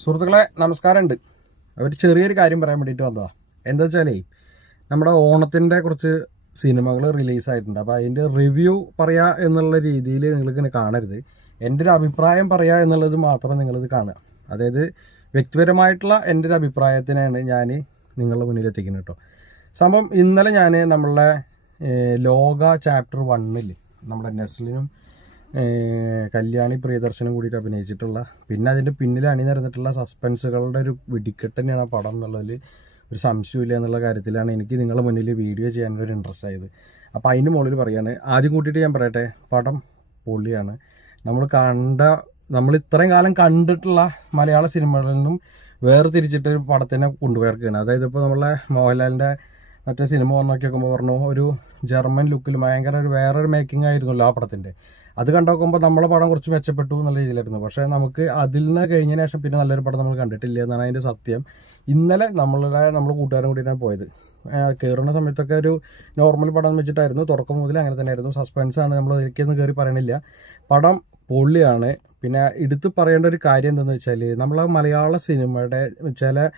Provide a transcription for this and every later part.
സുഹൃത്തുക്കളെ നമസ്കാരമുണ്ട്. അവർ ചെറിയൊരു കാര്യം പറയാൻ വേണ്ടിയിട്ട് വന്നതാണ്. എന്താ വെച്ചാലേ നമ്മുടെ ഓണത്തിൻ്റെ കുറച്ച് സിനിമകൾ റിലീസായിട്ടുണ്ട്. അപ്പോൾ അതിൻ്റെ റിവ്യൂ പറയുക എന്നുള്ള രീതിയിൽ നിങ്ങളിങ്ങനെ കാണരുത്. എൻ്റെ ഒരു അഭിപ്രായം പറയുക എന്നുള്ളത് മാത്രം നിങ്ങളിത് കാണുക. അതായത് വ്യക്തിപരമായിട്ടുള്ള എൻ്റെ ഒരു അഭിപ്രായത്തിനാണ് ഞാൻ നിങ്ങളുടെ മുന്നിൽ എത്തിക്കുന്നത് കേട്ടോ. സംഭവം ഇന്നലെ ഞാൻ നമ്മളുടെ ലോക ചാപ്റ്റർ 1 നമ്മുടെ നെസ്ലിനും കല്യാണി പ്രിയദർശനും കൂടിയിട്ട് അഭിനയിച്ചിട്ടുള്ള, പിന്നെ അതിൻ്റെ പിന്നിൽ അണിനിരന്നിട്ടുള്ള സസ്പെൻസുകളുടെ ഒരു വെടിക്കെട്ട് തന്നെയാണ് ആ പടം എന്നുള്ളതിൽ ഒരു സംശയമില്ല എന്നുള്ള കാര്യത്തിലാണ് എനിക്ക് നിങ്ങളുടെ മുന്നിൽ വീഡിയോ ചെയ്യാനൊരു ഇൻട്രസ്റ്റ് ആയത്. അപ്പോൾ അതിൻ്റെ മുകളിൽ പറയുകയാണ്. ആദ്യം കൂട്ടിയിട്ട് ഞാൻ പറയട്ടെ, പടം പൊളിയാണ്. നമ്മൾ ഇത്രയും കാലം കണ്ടിട്ടുള്ള മലയാള സിനിമകളിൽ നിന്നും വേർതിരിച്ചിട്ട് ഒരു പടത്തിനെ കൊണ്ടുപോയിരിക്കുകയാണ്. അതായത് ഇപ്പോൾ നമ്മളെ മോഹൻലാലിൻ്റെ മറ്റേ സിനിമ വന്നൊക്കെ നോക്കുമ്പോൾ പറഞ്ഞു ഒരു ജർമ്മൻ ലുക്കിൽ ഭയങ്കര വേറൊരു മേക്കിംഗ് ആയിരുന്നല്ലോ ആ പടത്തിൻ്റെ. അത് കണ്ടുനോക്കുമ്പോൾ നമ്മളെ പടം കുറച്ച് മെച്ചപ്പെട്ടു എന്നുള്ള രീതിയിലായിരുന്നു. പക്ഷേ നമുക്ക് അതിൽ നിന്ന് കഴിഞ്ഞതിന് ശേഷം പിന്നെ നല്ലൊരു പടം നമ്മൾ കണ്ടിട്ടില്ല എന്നാണ് അതിൻ്റെ സത്യം. ഇന്നലെ നമ്മൾ കൂട്ടുകാരും കൂടിയാണ് പോയത്. കയറുന്ന സമയത്തൊക്കെ ഒരു നോർമൽ പടം വെച്ചിട്ടായിരുന്നു. തുടക്കം മുതൽ അങ്ങനെ തന്നെ ആയിരുന്നു. സസ്പെൻസാണ്, നമ്മൾ എനിക്കൊന്നും കയറി പറയണില്ല. പടം പൊള്ളിയാണ്. പിന്നെ എടുത്ത് പറയേണ്ട ഒരു കാര്യം എന്താണെന്ന് വെച്ചാൽ നമ്മളെ മലയാള സിനിമയുടെ ചില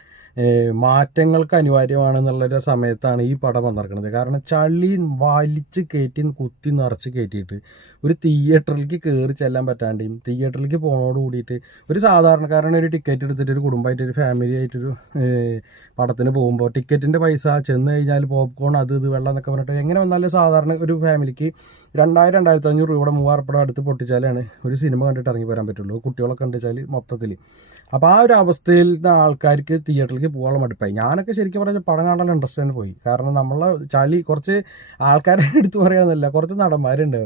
മാറ്റങ്ങൾക്ക് അനിവാര്യമാണെന്നുള്ളൊരു സമയത്താണ് ഈ പടം വന്നിരിക്കുന്നത്. കാരണം ചളി വലിച്ച് കയറ്റി കുത്തി നിറച്ച് കയറ്റിയിട്ട് ഒരു തിയേറ്ററിലേക്ക് കയറി ചെല്ലാൻ പറ്റാണ്ടെയും തിയേറ്ററിലേക്ക് പോകണോട് കൂടിയിട്ട് ഒരു സാധാരണക്കാരന് ഒരു ടിക്കറ്റ് എടുത്തിട്ട് ഒരു കുടുംബമായിട്ട് ഒരു ഫാമിലി ആയിട്ടൊരു പടത്തിന് പോകുമ്പോൾ ടിക്കറ്റിൻ്റെ പൈസ ചെന്ന് കഴിഞ്ഞാൽ പോപ്കോൺ അത് ഇത് വെള്ളം എന്നൊക്കെ പറഞ്ഞിട്ട് എങ്ങനെ വന്നാലും സാധാരണ ഒരു ഫാമിലിക്ക് 2000-2500 രൂപയുടെ 3000 പടം അടുത്ത് പൊട്ടിച്ചാലാണ് ഒരു സിനിമ കണ്ടിട്ട് ഇറങ്ങി വരാൻ പറ്റുള്ളൂ. കുട്ടികളൊക്കെ കണ്ടുവച്ചാൽ മൊത്തത്തിൽ. അപ്പോൾ ആ ഒരു അവസ്ഥയിൽ ആൾക്കാർക്ക് തിയേറ്ററിലേക്ക് പോകാനുള്ള മടുപ്പായി. ഞാനൊക്കെ ശരിക്കും പറഞ്ഞാൽ പടം കാണാനുള്ള ഇൻട്രസ്റ്റ് തന്നെ പോയി. കാരണം നമ്മളെ ചളി കുറച്ച് ആൾക്കാരെ എടുത്ത് പറയാമെന്നല്ല, കുറച്ച് നടന്മാരുണ്ട്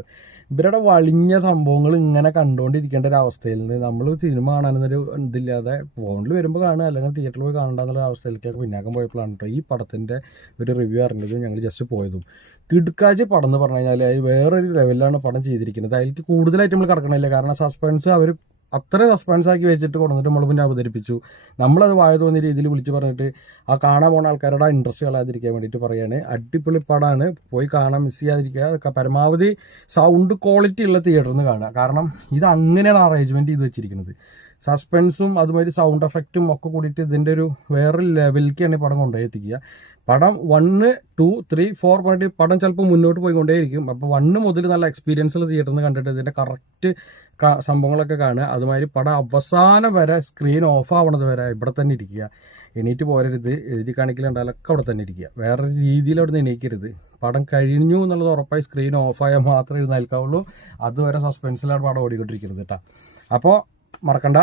ഇവരുടെ വളിഞ്ഞ സംഭവങ്ങൾ ഇങ്ങനെ കണ്ടുകൊണ്ടിരിക്കേണ്ട ഒരു അവസ്ഥയിൽ നിന്ന് നമ്മൾ സിനിമ കാണാനൊരു ഇതില്ലാതെ ഫോണിൽ വരുമ്പോൾ കാണുക അല്ലെങ്കിൽ തിയേറ്ററിൽ പോയി കാണേണ്ടെന്നുള്ള അവസ്ഥയിലേക്കൊക്കെ പിന്നാക്കം പോയപ്പോഴാണ് കേട്ടോ ഈ പടത്തിൻ്റെ ഒരു റിവ്യൂ അറിഞ്ഞതും ഞങ്ങൾ ജസ്റ്റ് പോയതും. കിടുക്കാച്ചി പടം എന്ന് പറഞ്ഞു കഴിഞ്ഞാൽ വേറൊരു ലെവലിലാണ് പടം ചെയ്തിരിക്കുന്നത്. അതിലേക്ക് കൂടുതലായിട്ട് നമ്മൾ കിടക്കണില്ല. കാരണം സസ്പെൻസ് അവർ അത്ര സസ്പെൻസ് ആക്കി വെച്ചിട്ട് കൊണ്ടുവന്നിട്ട് നമ്മൾ പിന്നെ അവതരിപ്പിച്ചു. നമ്മളത് വായ തോന്നിയ രീതിയിൽ വിളിച്ച് പറഞ്ഞിട്ട് ആ കാണാൻ പോകുന്ന ആൾക്കാരുടെ ഇൻട്രസ്റ്റ് കളയാതിരിക്കാൻ വേണ്ടിയിട്ട് പറയുകയാണ്. അടിപൊളി പടമാണ്, പോയി കാണാൻ മിസ് ചെയ്യാതിരിക്കുക. പരമാവധി സൗണ്ട് ക്വാളിറ്റി ഉള്ള തിയേറ്ററിൽ നിന്ന് കാണുക. കാരണം ഇത് അങ്ങനെയാണ് അറേഞ്ച്മെൻറ്റ് ചെയ്ത് വെച്ചിരിക്കുന്നത്. സസ്പെൻസും അതുമാതിരി സൗണ്ട് എഫക്റ്റും ഒക്കെ കൂടിയിട്ട് ഇതിൻ്റെ ഒരു വേറെ ലെവലിലേക്കാണ് ഈ പടം കൊണ്ടുപോയി എത്തിക്കുക. പടം 1, 2, 3, 4 പറഞ്ഞിട്ട് പടം ചിലപ്പോൾ മുന്നോട്ട് പോയിക്കൊണ്ടേയിരിക്കും. അപ്പോൾ 1 മുതൽ നല്ല എക്സ്പീരിയൻസുള്ള തിയേറ്ററിൽ നിന്ന് കണ്ടിട്ട് ഇതിൻ്റെ കറക്റ്റ് സംഭവങ്ങളൊക്കെ കാണുക. അതുമാതിരി പടം അവസാനം വരെ സ്ക്രീൻ ഓഫ് ആവണത് വരെ ഇവിടെ തന്നെ ഇരിക്കുക. എണീറ്റ് പോരരുത്, എഴുതി കാണിക്കലുണ്ടായാലൊക്കെ അവിടെ തന്നെ ഇരിക്കുക. വേറൊരു രീതിയിൽ അവിടെ നിന്ന് എണീക്കരുത്. പടം കഴിഞ്ഞു എന്നുള്ളത് ഉറപ്പായി സ്ക്രീൻ ഓഫായാൽ മാത്രമേ എഴുന്നേൽക്കാവുള്ളൂ. അതുവരെ സസ്പെൻസിലാണ് പടം ഓടിക്കൊണ്ടിരിക്കുന്നത് കേട്ടോ. അപ്പോൾ മറക്കണ്ട.